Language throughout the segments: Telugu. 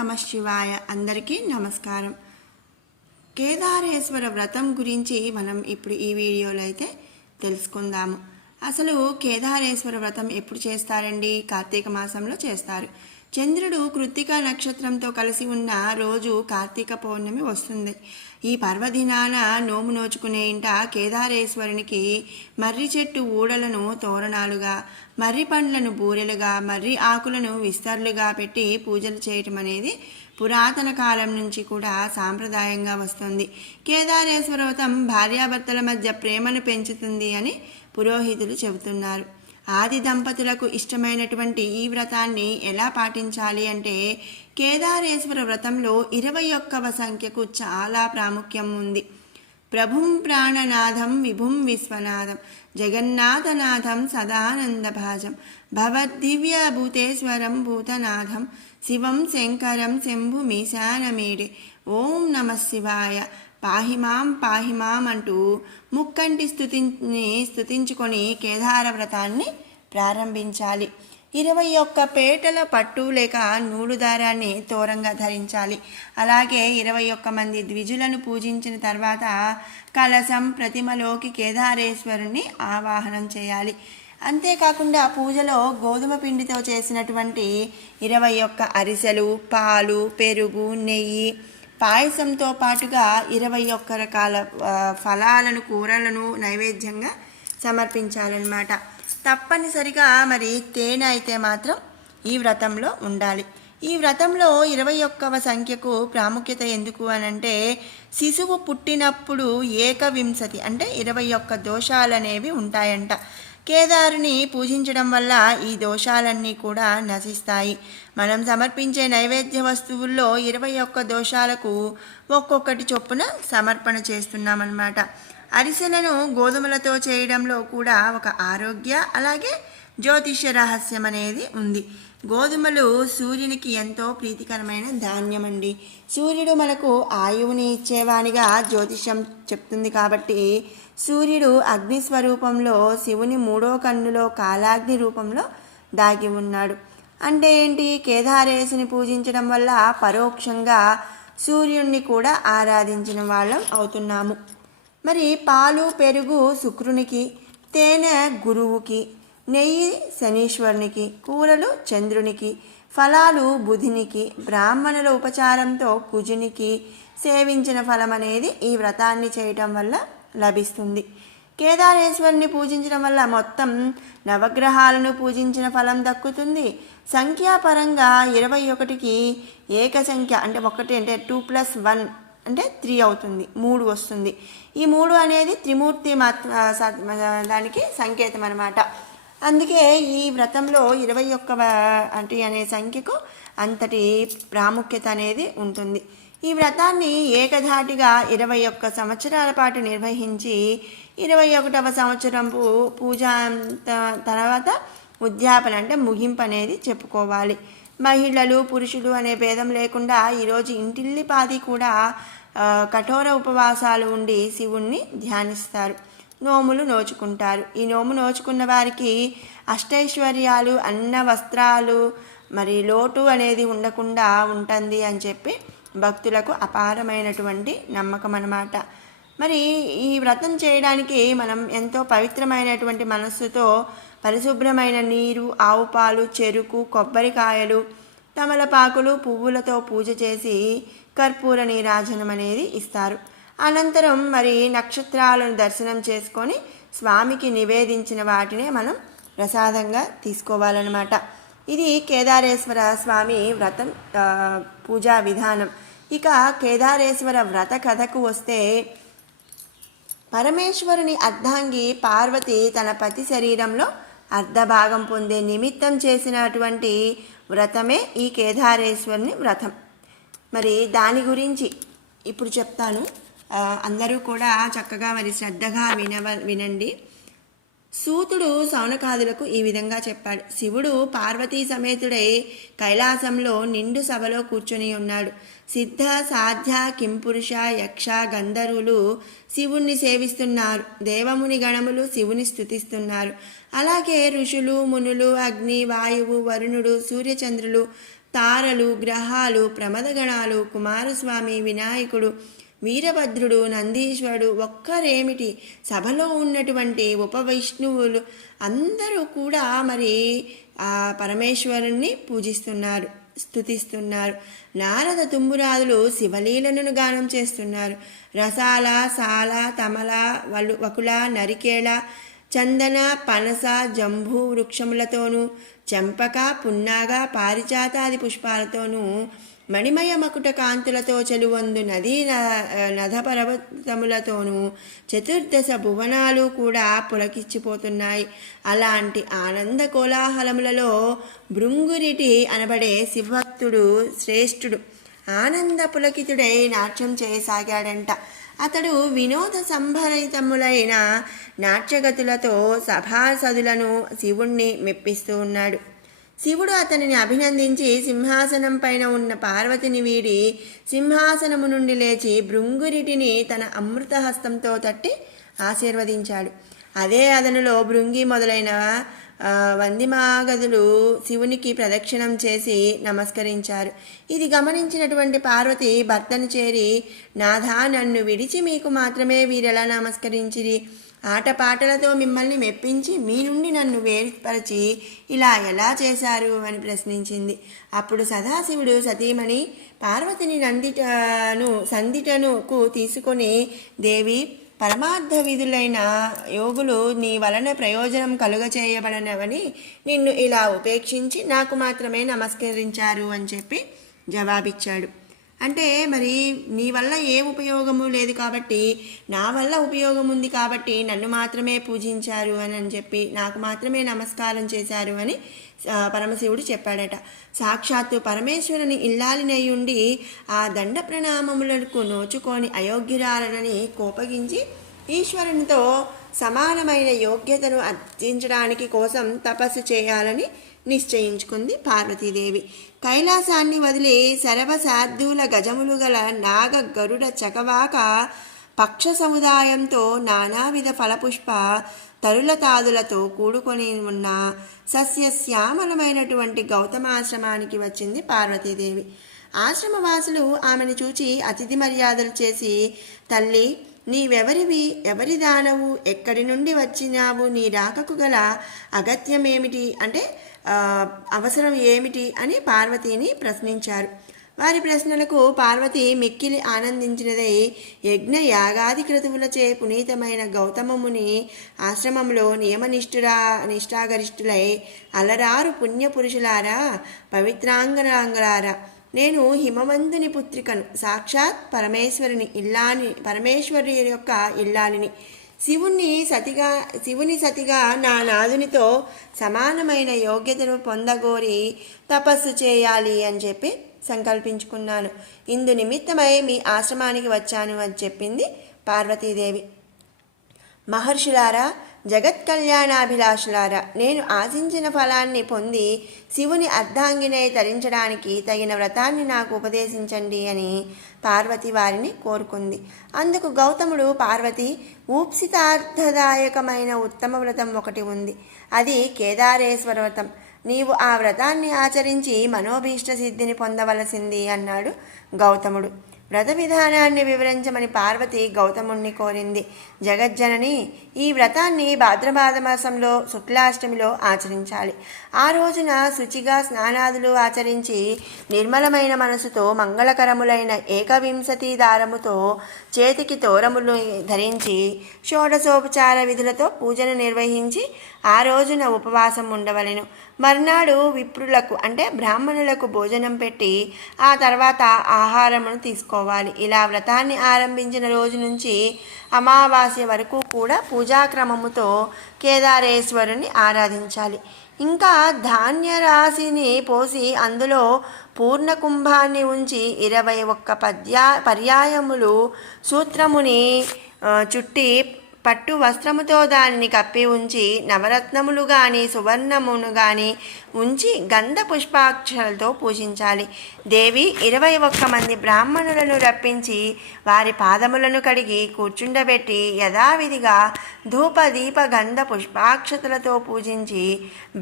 నమః శివాయ. అందరికీ నమస్కారం. కేదారేశ్వర వ్రతం గురించి మనం ఇప్పుడు ఈ వీడియోలో అయితే తెలుసుకుందాము. అసలు కేదారేశ్వర వ్రతం ఎప్పుడు చేస్తారండి? కార్తీక మాసంలో చేస్తారు. చంద్రుడు కృత్తిక నక్షత్రంతో కలిసి ఉన్న రోజు కార్తీక పౌర్ణమి వస్తుంది. ఈ పర్వదినాన నోము నోచుకునే ఇంట కేదారేశ్వరునికి మర్రి చెట్టు ఊడలను తోరణాలుగా, మర్రి పండ్లను బూరెలుగా, మర్రి ఆకులను విస్తర్లుగా పెట్టి పూజలు చేయటం అనేది పురాతన కాలం నుంచి కూడా సాంప్రదాయంగా వస్తుంది. కేదారేశ్వర వ్రతం భార్యాభర్తల మధ్య ప్రేమను పెంచుతుంది అని పురోహితులు చెబుతున్నారు. ఆది దంపతులకు ఇష్టమైనటువంటి ఈ వ్రతాన్ని ఎలా పాటించాలి అంటే, కేదారేశ్వర వ్రతంలో 21వ సంఖ్యకు చాలా ప్రాముఖ్యం ఉంది. ప్రభుం ప్రాణనాథం విభుం విశ్వనాథం జగన్నాథనాథం సదానందభాజం భవద్దివ్య భూతేశ్వరం భూతనాథం శివం శంకరం శంభుమీశానమీడే ఓం నమః శివాయ పాహిమాం అంటూ ముక్కంటి స్తుతించుకొని కేదార వ్రతాన్ని ప్రారంభించాలి. 21 పేటల పట్టు లేక నూలు దారాన్ని తోరంగా ధరించాలి. అలాగే 21 మంది ద్విజులను పూజించిన తర్వాత కలశం ప్రతిమలోకి కేదారేశ్వరుని ఆవాహనం చేయాలి. అంతేకాకుండా పూజలో గోధుమ పిండితో చేసినటువంటి 21 అరిసెలు, పాలు, పెరుగు, నెయ్యి, పాయసంతో పాటుగా 21 రకాల ఫలాలను, కూరలను నైవేద్యంగా సమర్పించాలన్నమాట. తప్పనిసరిగా మరి తేనె అయితే మాత్రం ఈ వ్రతంలో ఉండాలి. ఈ వ్రతంలో 21వ సంఖ్యకు ప్రాముఖ్యత ఎందుకు అనంటే, శిశువు పుట్టినప్పుడు ఏకవింశతి అంటే 21 దోషాలనేవి ఉంటాయంట. కేదారుని పూజించడం వల్ల ఈ దోషాలన్నీ కూడా నశిస్తాయి. మనం సమర్పించే నైవేద్య వస్తువుల్లో 21 దోషాలకు ఒక్కొక్కటి చొప్పున సమర్పణ చేస్తున్నామన్నమాట. అరిసెలను గోధుమలతో చేయడంలో కూడా ఒక ఆరోగ్య అలాగే జ్యోతిష్య రహస్యం అనేది ఉంది. గోధుమలు సూర్యునికి ఎంతో ప్రీతికరమైన ధాన్యం అండి. సూర్యుడు మనకు ఆయువుని ఇచ్చేవానిగా జ్యోతిష్యం చెప్తుంది. కాబట్టి సూర్యుడు అగ్నిస్వరూపంలో శివుని 3వ కన్నులో కాలాగ్ని రూపంలో దాగి ఉన్నాడు. అంటే ఏంటి? కేదారేశుని పూజించడం వల్ల పరోక్షంగా సూర్యుడిని కూడా ఆరాధించిన వాళ్ళం అవుతున్నాము. మరి పాలు, పెరుగు శుక్రునికి, తేనె గురువుకి, నెయ్యి శనీశ్వరునికి, కూరలు చంద్రునికి, ఫలాలు బుధునికి, బ్రాహ్మణుల ఉపచారంతో కుజునికి సేవించిన ఫలం అనేది ఈ వ్రతాన్ని చేయటం వల్ల లభిస్తుంది. కేదారేశ్వరుని పూజించడం వల్ల మొత్తం నవగ్రహాలను పూజించిన ఫలం దక్కుతుంది. సంఖ్యాపరంగా 21కి ఏక సంఖ్య అంటే 1 అంటే 2 + 1 అంటే 3 అవుతుంది. 3 వస్తుంది. ఈ 3 అనేది త్రిమూర్తి దానికి సంకేతం అన్నమాట. అందుకే ఈ వ్రతంలో 21 అనే సంఖ్యకు అంతటి ప్రాముఖ్యత అనేది ఉంటుంది. ఈ వ్రతాన్ని ఏకధాటిగా 21 సంవత్సరాల పాటు నిర్వహించి 21వ సంవత్సరం పూజ తర్వాత ఉద్యాపన అంటే ముగింపు అనేది చెప్పుకోవాలి. మహిళలు, పురుషులు అనే భేదం లేకుండా ఈరోజు ఇంటిల్లిపాది కూడా కఠోర ఉపవాసాలు ఉండి శివుణ్ణి ధ్యానిస్తారు, నోములు నోచుకుంటారు. ఈ నోము నోచుకున్న వారికి అష్టైశ్వర్యాలు, అన్న వస్త్రాలు, మరి లోటు అనేది ఉండకుండా ఉంటుంది అని చెప్పి భక్తులకు అపారమైనటువంటి నమ్మకం అన్నమాట. మరి ఈ వ్రతం చేయడానికి మనం ఎంతో పవిత్రమైనటువంటి మనస్సుతో పరిశుభ్రమైన నీరు, ఆవు పాలు, చెరుకు, కొబ్బరికాయలు, తమలపాకులు, పువ్వులతో పూజ చేసి కర్పూర నీరాజనం అనేది ఇస్తారు. అనంతరం మరి నక్షత్రాలను దర్శనం చేసుకొని స్వామికి నివేదించిన వాటినే మనం ప్రసాదంగా తీసుకోవాలన్నమాట. ఇది కేదారేశ్వర స్వామి వ్రతం పూజా విధానం. ఇక కేదారేశ్వర వ్రత కథకు వస్తే, పరమేశ్వరుని అర్ధాంగి పార్వతి తన పతి శరీరంలో అర్ధభాగం పొందే నిమిత్తం చేసినటువంటి వ్రతమే ఈ కేదారేశ్వరుని వ్రతం. మరి దాని గురించి ఇప్పుడు చెప్తాను. అందరూ కూడా చక్కగా మరి శ్రద్ధగా వినండి. సూతుడు సౌనకాదులకు ఈ విధంగా చెప్పాడు. శివుడు పార్వతీ సమేతుడై కైలాసంలో నిండు సభలో కూర్చొని ఉన్నాడు. సిద్ధ, సాధ్య, కింపురుష, యక్ష, గంధర్వులు శివుణ్ణి సేవిస్తున్నారు. దేవముని గణములు శివుని స్తుతిస్తున్నారు. అలాగే ఋషులు, మునులు, అగ్ని, వాయువు, వరుణుడు, సూర్యచంద్రులు, తారలు, గ్రహాలు, ప్రమదగణాలు, కుమారస్వామి, వినాయకుడు, వీరభద్రుడు, నందీశ్వరుడు ఒక్కరేమిటి సభలో ఉన్నటువంటి ఉపవిష్ణువులు అందరూ కూడా మరి ఆ పరమేశ్వరుణ్ణి పూజిస్తున్నారు, స్తుతిస్తున్నారు. నారద తుంబురాదులు శివలీలను గానం చేస్తున్నారు. రసాల, సాల, తమల, వకుల, నరికేళ, చందన, పనస, జంబూ వృక్షములతోనూ, చెంపక, పున్నాగ, పారిజాతాది పుష్పాలతోనూ, మణిమయ మకుట కాంతులతో చెలువొందు నద పర్వతములతోనూ చతుర్దశ భువనాలు కూడా పులకిచ్చిపోతున్నాయి. అలాంటి ఆనంద కోలాహలములలో భృంగురిటి అనబడే శివభక్తుడు శ్రేష్ఠుడు ఆనంద పులకితుడై నాట్యం చేయసాగాడంట. అతడు వినోద సంభరితములైన నాట్యగతులతో సభాసదులను శివుణ్ణి మెప్పిస్తూ ఉన్నాడు. శివుడు అతనిని అభినందించి సింహాసనం పైన ఉన్న పార్వతిని వీడి సింహాసనము నుండి లేచి భృంగురిటిని తన అమృత హస్తంతో తట్టి ఆశీర్వదించాడు. అదే అదనులో భృంగి మొదలైన వందిమాగదులు శివునికి ప్రదక్షిణం చేసి నమస్కరించారు. ఇది గమనించినటువంటి పార్వతి భర్తను చేరి, నాథా, నన్ను విడిచి మీకు మాత్రమే వీరెలా నమస్కరించిరి? ఆటపాటలతో మిమ్మల్ని మెప్పించి మీ నుండి నన్ను వేరుపరచి ఇలా ఎలా చేశారు అని ప్రశ్నించింది. అప్పుడు సదాశివుడు సతీమణి పార్వతిని సందిటనుకు తీసుకొని, దేవి, పరమార్థ విధులైన యోగులు నీ వలన ప్రయోజనం కలుగచేయబడనవని నిన్ను ఇలా ఉపేక్షించి నాకు మాత్రమే నమస్కరించారు అని చెప్పి జవాబిచ్చాడు. అంటే మరి నీ వల్ల ఏ ఉపయోగము లేదు కాబట్టి నా వల్ల ఉపయోగం ఉంది కాబట్టి నన్ను మాత్రమే పూజించారు అని చెప్పి నాకు మాత్రమే నమస్కారం చేశారు అని పరమశివుడు చెప్పాడట. సాక్షాత్తు పరమేశ్వరుని ఇల్లాలినయ్యుండి ఆ దండ ప్రణామములకు నోచుకొని అయోగ్యురాలనని కోపగించి ఈశ్వరునితో సమానమైన యోగ్యతను అర్జించడానికి కోసం తపస్సు చేయాలని నిశ్చయించుకుంది పార్వతీదేవి. కైలాసాన్ని వదిలి సర్వసార్థుల గజములు గల నాగ, గరుడ, చకవాక పక్ష సముదాయంతో నానావిధ ఫలపుష్ప తరులతాదులతో కూడుకొని ఉన్న సస్యశ్యామలమైనటువంటి గౌతమాశ్రమానికి వచ్చింది పార్వతీదేవి. ఆశ్రమవాసులు ఆమెను చూచి అతిథి మర్యాదలు చేసి, తల్లి, నీవెవరివి, ఎవరి దానవు, ఎక్కడి నుండి వచ్చినావు, నీ రాకకు గల అగత్యమేమిటి అంటే అవసరం ఏమిటి అని పార్వతిని ప్రశ్నించారు. వారి ప్రశ్నలకు పార్వతి మిక్కిలి ఆనందించినదై యజ్ఞ యాగాది క్రతువులచే పునీతమైన గౌతమముని ఆశ్రమంలో నిష్ఠాగరిష్ఠులై అలరారు పుణ్యపురుషులారా, పవిత్రాంగరాంగలారా, నేను హిమవంతుని పుత్రికను, సాక్షాత్ పరమేశ్వరి యొక్క ఇల్లాలిని, శివుని సతిగా నా నాదునితో సమానమైన యోగ్యతను పొందగోరి తపస్సు చేయాలి అని చెప్పి సంకల్పించుకున్నాను. ఇందు నిమిత్తమై మీ ఆశ్రమానికి వచ్చాను అని చెప్పింది పార్వతీదేవి. మహర్షులారా, జగత్ కళ్యాణాభిలాషులారా, నేను ఆశించిన ఫలాన్ని పొంది శివుని అర్ధాంగినై తరించడానికి తగిన వ్రతాన్ని నాకు ఉపదేశించండి అని పార్వతి వారిని కోరుకుంది. అందుకు గౌతముడు, పార్వతి, ఊప్సితార్థదాయకమైన ఉత్తమ వ్రతం ఒకటి ఉంది. అది కేదారేశ్వర వ్రతం. నీవు ఆ వ్రతాన్ని ఆచరించి మనోభీష్ట సిద్ధిని పొందవలసింది అన్నాడు గౌతముడు. వ్రత విధానాన్ని వివరించమని పార్వతి గౌతముణ్ణి కోరింది. జగజ్జనని, ఈ వ్రతాన్ని భాద్రపాద మాసంలో శుక్లాష్టమిలో ఆచరించాలి. ఆ రోజున శుచిగా స్నానాదులు ఆచరించి నిర్మలమైన మనసుతో మంగళకరములైన ఏకవింశతి దారముతో చేతికి తోరములు ధరించి షోడశోపచార విధులతో పూజను నిర్వహించి ఆ రోజున ఉపవాసం ఉండవలెను. మర్నాడు విప్రులకు అంటే బ్రాహ్మణులకు భోజనం పెట్టి ఆ తర్వాత ఆహారమును తీసుకోవాలి. ఇలా వ్రతాన్ని ఆరంభించిన రోజు నుంచి అమావాస్య వరకు కూడా పూజాక్రమముతో కేదారేశ్వరుని ఆరాధించాలి. ఇంకా ధాన్యరాశిని పోసి అందులో పూర్ణ కుంభాన్ని ఉంచి 21 పర్యాయములు సూత్రముని చుట్టి పట్టు వస్త్రముతో దానిని కప్పి ఉంచి నవరత్నములు గాని సువర్ణమును గాని ఉంచి గంధ పుష్పాక్షలతో పూజించాలి. దేవి 21 మంది బ్రాహ్మణులను రప్పించి వారి పాదములను కడిగి కూర్చుండబెట్టి యథావిధిగా ధూప దీప గంధ పుష్పాక్షతలతో పూజించి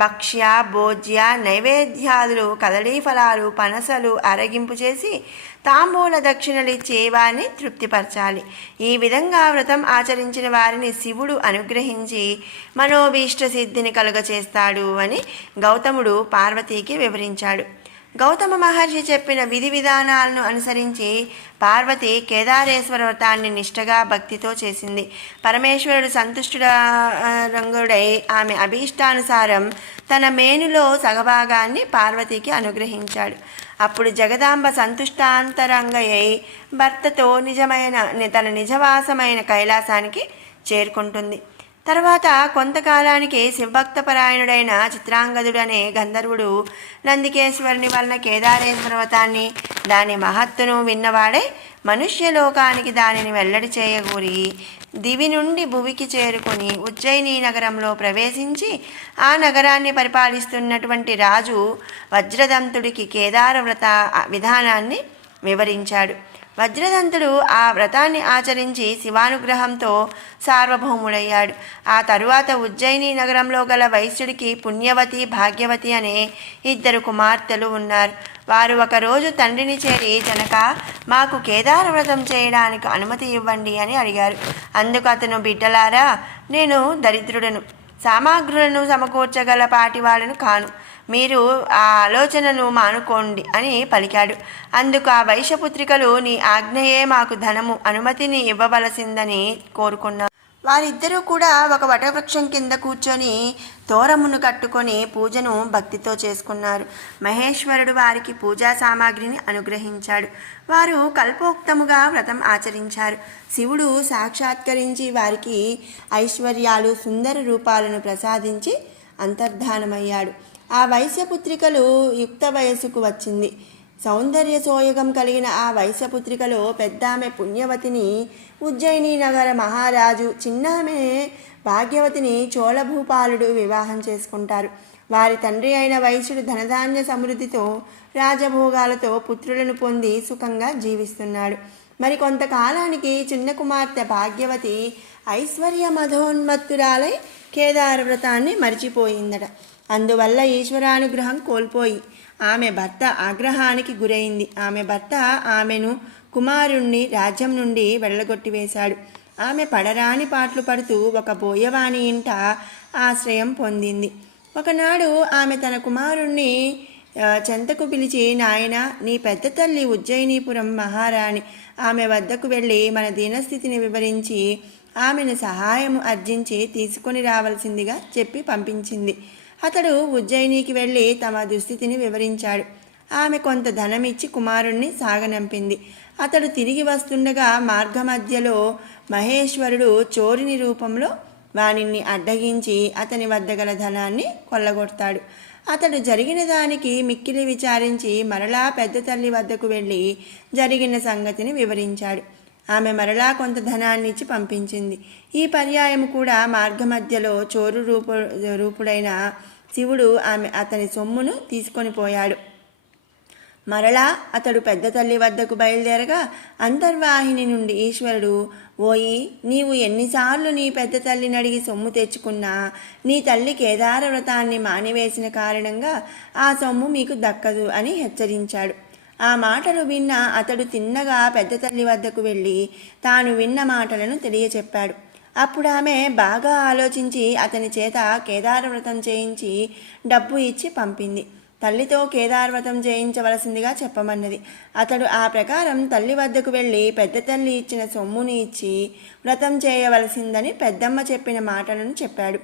భక్ష్య భోజ్య నైవేద్యాదులు కదళీ ఫలాలు పనసలు అరగింపు చేసి తాంబూల దక్షిణలిచ్చి వారిని తృప్తిపరచాలి. ఈ విధంగా వ్రతం ఆచరించిన వారిని శివుడు అనుగ్రహించి మనోభీష్ట సిద్ధిని కలుగచేస్తాడు అని గౌతముడు పార్వతీకి వివరించాడు. గౌతమ మహర్షి చెప్పిన విధి విధానాలను అనుసరించి పార్వతి కేదారేశ్వర వ్రతాన్ని నిష్ఠగా భక్తితో చేసింది. పరమేశ్వరుడు సంతుష్టుడంగుడై ఆమె అభీష్టానుసారం తన మేనులో సగభాగాన్ని పార్వతికి అనుగ్రహించాడు. అప్పుడు జగదాంబ సంతుష్టాంతరంగయ్యి భర్తతో తన నిజవాసమైన కైలాసానికి చేరుకుంటుంది. తర్వాత కొంతకాలానికి శివభక్తపరాయణుడైన చిత్రాంగదుడనే గంధర్వుడు నందికేశ్వరుని వలన కేదారేశ్వర వ్రతాన్ని దాని మహత్తును విన్నవాడే మనుష్యలోకానికి దానిని వెల్లడి చేయగూరి దివి నుండి భువికి చేరుకొని ఉజ్జయిని నగరంలో ప్రవేశించి ఆ నగరాన్ని పరిపాలిస్తున్నటువంటి రాజు వజ్రదంతుడికి కేదార వ్రత విధానాన్ని వివరించాడు. వజ్రదంతుడు ఆ వ్రతాన్ని ఆచరించి శివానుగ్రహంతో సార్వభౌముడయ్యాడు. ఆ తరువాత ఉజ్జయిని నగరంలో గల వైశ్యుడికి పుణ్యవతి భాగ్యవతి అనే 2 కుమార్తెలు ఉన్నారు. వారు ఒకరోజు తండ్రిని చేరి జనక, మాకు కేదార వ్రతం చేయడానికి అనుమతి ఇవ్వండి అని అడిగారు. అందుకు అతను, బిడ్డలారా, నేను దరిద్రుడను, సామాగ్రులను సమకూర్చగల పాటివాడను కాను, మీరు ఆ ఆలోచనను మానుకోండి అని పలికాడు. అందుకు ఆ వైశ్యపుత్రికలు, నీ ఆజ్ఞయే మాకు ధనము అనుమతిని ఇవ్వవలసిందని కోరుకున్నారు. వారిద్దరూ కూడా ఒక వటవృక్షం కింద కూర్చొని తోరమును కట్టుకొని పూజను భక్తితో చేసుకున్నారు. మహేశ్వరుడు వారికి పూజా సామాగ్రిని అనుగ్రహించాడు. వారు కల్పోక్తముగా వ్రతం ఆచరించారు. శివుడు సాక్షాత్కరించి వారికి ఐశ్వర్యాలు సుందర రూపాలను ప్రసాదించి అంతర్ధానమయ్యాడు. ఆ వైశ్యపుత్రికలు యుక్త వయస్సుకు వచ్చింది. సౌందర్య సోయగం కలిగిన ఆ వైశ్యపుత్రికలో పెద్దామె పుణ్యవతిని ఉజ్జయిని నగర మహారాజు, చిన్నామె భాగ్యవతిని చోళభూపాలుడు వివాహం చేసుకుంటారు. వారి తండ్రి అయిన వైశ్యుడు ధనధాన్య సమృద్ధితో రాజభోగాలతో పుత్రులను పొంది సుఖంగా జీవిస్తున్నాడు. మరి కొంతకాలానికి చిన్న కుమార్తె భాగ్యవతి ఐశ్వర్య మధోన్మత్తురాలై కేదార వ్రతాన్ని మరిచిపోయిందట. అందువల్ల ఈశ్వరానుగ్రహం కోల్పోయి ఆమె భర్త ఆగ్రహానికి గురైంది. ఆమె భర్త ఆమెను కుమారుణ్ణి రాజ్యం నుండి వెళ్ళగొట్టివేశాడు. ఆమె పడరాని పాటలు పడుతూ ఒక బోయవాని ఇంట ఆశ్రయం పొందింది. ఒకనాడు ఆమె తన కుమారుణ్ణి చెంతకు పిలిచి, నాయన, నీ పెద్ద తల్లి ఉజ్జయినీపురం మహారాణి, ఆమె వద్దకు వెళ్ళి మన దీనస్థితిని వివరించి ఆమెను సహాయము అర్జించి తీసుకొని రావాల్సిందిగా చెప్పి పంపించింది. అతడు ఉజ్జయినికి వెళ్ళి తమ దుస్థితిని వివరించాడు. ఆమె కొంత ధనమిచ్చి కుమారుణ్ణి సాగనంపింది. అతడు తిరిగి వస్తుండగా మార్గమధ్యలో మహేశ్వరుడు చోరుని రూపంలో వానిని అడ్డగించి అతని వద్ద గల ధనాన్ని కొల్లగొడతాడు. అతడు జరిగిన దానికి మిక్కిలి విచారించి మరలా పెద్ద తల్లి వద్దకు వెళ్ళి జరిగిన సంగతిని వివరించాడు. ఆమె మరలా కొంత ధనాన్ని ఇచ్చి పంపించింది. ఈ పర్యాయం కూడా మార్గమధ్యలో చోరు రూపుడైన శివుడు అతని సొమ్మును తీసుకొని పోయాడు. మరలా అతడు పెద్ద తల్లి వద్దకు బయలుదేరగా అంతర్వాహిని నుండి ఈశ్వరుడు, ఓయి, నీవు ఎన్నిసార్లు నీ పెద్ద తల్లిని అడిగి సొమ్ము తెచ్చుకున్నా నీ తల్లి కేదార వ్రతాన్ని మానివేసిన కారణంగా ఆ సొమ్ము మీకు దక్కదు అని హెచ్చరించాడు. ఆ మాటలు విన్న అతడు తిన్నగా పెద్ద తల్లి వద్దకు వెళ్ళి తాను విన్న మాటలను తెలియచెప్పాడు. అప్పుడు ఆమె బాగా ఆలోచించి అతని చేత కేదార వ్రతం చేయించి డబ్బు ఇచ్చి పంపింది. తల్లితో కేదార వ్రతం చేయించవలసిందిగా చెప్పమన్నది. అతడు ఆ ప్రకారం తల్లి వద్దకు వెళ్ళి పెద్ద తల్లి ఇచ్చిన సొమ్ముని ఇచ్చి వ్రతం చేయవలసిందని పెద్దమ్మ చెప్పిన మాటలను చెప్పాడు.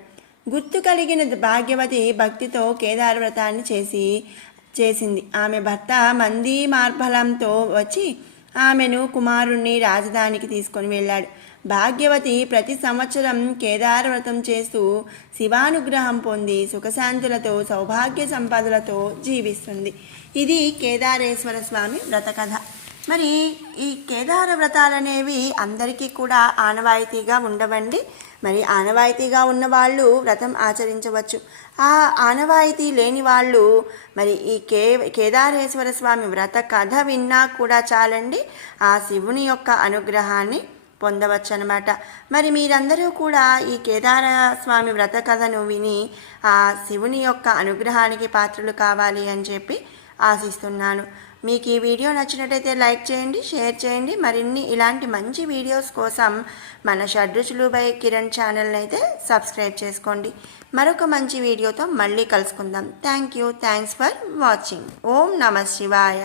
గుర్తు కలిగిన భాగ్యవతి భక్తితో కేదార వ్రతాన్ని చేసింది. ఆమె భర్త మందీ మార్బలంతో వచ్చి ఆమెను కుమారుణ్ణి రాజధానికి తీసుకొని వెళ్ళాడు. భాగ్యవతి ప్రతి సంవత్సరం కేదార వ్రతం చేస్తూ శివానుగ్రహం పొంది సుఖశాంతులతో సౌభాగ్య సంపదలతో జీవిస్తుంది. ఇది కేదారేశ్వర స్వామి వ్రత కథ. మరి ఈ కేదార వ్రతాలు అనేవి అందరికీ కూడా ఆనవాయితీగా ఉండవండి. మరి ఆనవాయితీగా ఉన్న వాళ్ళు వ్రతం ఆచరించవచ్చు. ఆ ఆనవాయితీ లేని వాళ్ళు మరి ఈ కేదారేశ్వర స్వామి వ్రత కథ విన్నా కూడా చాలండి, ఆ శివుని యొక్క అనుగ్రహాన్ని పొందవచ్చు అనమాట. మరి మీరందరూ కూడా ఈ కేదార స్వామి వ్రత కథను విని ఆ శివుని యొక్క అనుగ్రహానికి పాత్రలు కావాలి అని చెప్పి ఆశిస్తున్నాను. మీకు ఈ వీడియో నచ్చినట్టయితే లైక్ చేయండి, షేర్ చేయండి. మరిన్ని ఇలాంటి మంచి వీడియోస్ కోసం మన షడ్రుచులు బై కిరణ్ ఛానల్ని అయితే సబ్స్క్రైబ్ చేసుకోండి. మరొక మంచి వీడియోతో మళ్ళీ కలుసుకుందాం. Thanks for watching. ఓం నమః శివాయ.